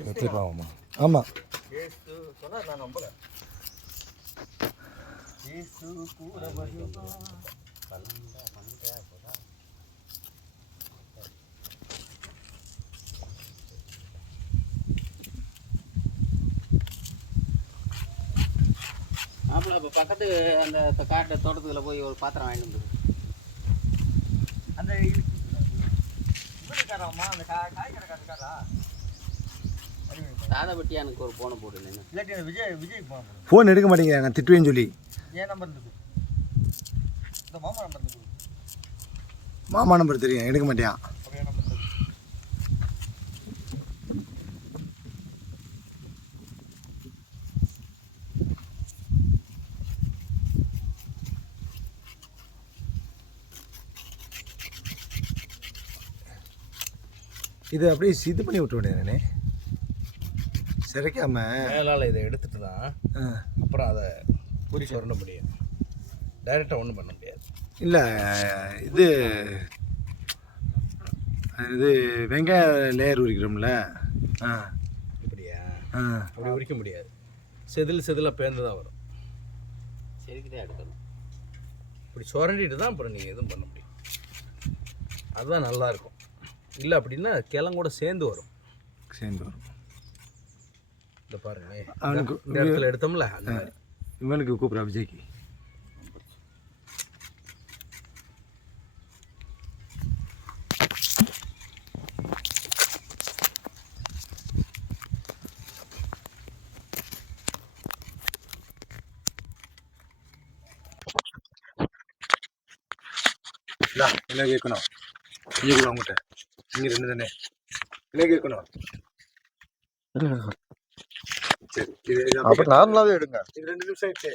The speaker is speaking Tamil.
எடுத்துருப்பாங்கம்மா. ஆமாம் சொன்னால் நான் நம்பலை. மாப்பிள்ள இப்போ பக்கத்து அந்த காட்டு தோட்டத்துக்குள்ள போய் ஒரு பாத்திரம் வாங்கிட்டு வந்துரு. அந்த வீட்டுக்காரம்மா அந்த காய்கறக்காரா தாதாபட்டி எனக்கு ஒரு ஃபோனை போடு. இல்லைன்னா இல்லாட்டி விஜய் ஃபோன் போடு. ஃபோன் எடுக்க மாட்டேங்கிறாங்க, திட்டுவேன்னு சொல்லி. ஏன் நம்பர் இருந்துக்கு இந்த மாமா நம்பர் இருந்துக்கு. மாமா நம்பர் தெரியும், எடுக்க மாட்டேன். அப்படியே நம்பர் இருந்துக்கு. இது அப்படியே இது பண்ணி விட்டு விடுறேனே, சிறைக்காம மேலால் இதை எடுத்துட்டு தான் அப்புறம் அதை பூரி சொரண முடியும். டைரெக்டாக ஒன்றும் பண்ண முடியாது. இல்லை இது இது வெங்காய லேயர் உரிக்கிறோம்ல, இப்படியா? அப்படி உரிக்க முடியாது. செதிலாக பேர்ந்து தான் வரும். சரிக்குதான் எடுக்கணும். இப்படி சுரண்டிட்டு தான் அப்புறம் நீங்கள் எதுவும் பண்ண முடியும். அதுதான் நல்லாயிருக்கும். இல்லை அப்படின்னா கிழங்கூட சேர்ந்து வரும். இந்த பாருங்க, அவனுக்கு இந்த இடத்துல எடுத்தோம்ல அந்த மாதிரி. இவனுக்கு கூப்பிட்றா விஜய்க்கு. என்ன கேட்கணும்? இங்கே கூட அவங்ககிட்ட இங்கே ரெண்டு தானே என்ன கேட்கணும்? சரி, இது அப்போ நார்மலாகவே எடுங்க. இது 2 நிமிஷம் ஆயிடுச்சு.